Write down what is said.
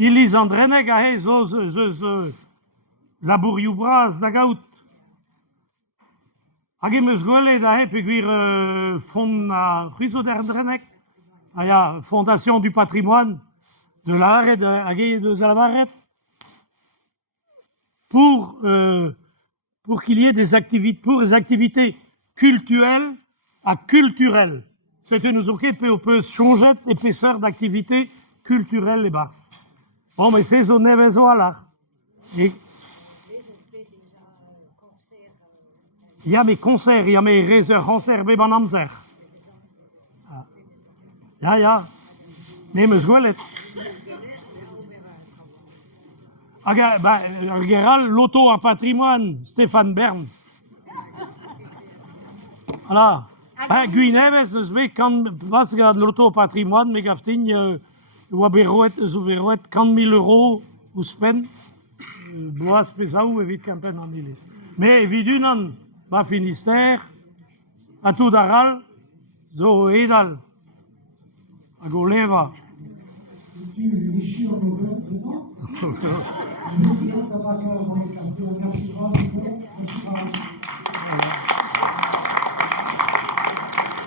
Iliz Andrenek a he zo labourioù bras da gaout. Hag emeus gwelet a he peogwir fond a c'huzot Andrenek. Ah ya, Fondation du patrimoine de Lavaret, hag de Lavaret. Pour qu'il y ait des activités culturelles à culturelles. C'était nous occuper au peu changette épaisseur d'activités culturelles et basses. Bon, mais c'est son événement là. Il y a mes concerts, il y a mes réserves, concerts, mais ben amzer. Ja. Nee, me sgwelet. En général, l'auto à patrimoine, Stéphane Bern. Voilà. Guineves, eus bet, pas gant l'auto à patrimoine, mais gaftin, oa beroet 100 000 € ou spen, boaz pesaou evit kampen an ilez. Mais evidunan, ma Finistère, a tout daral, zo edal, hag o leva. Tu es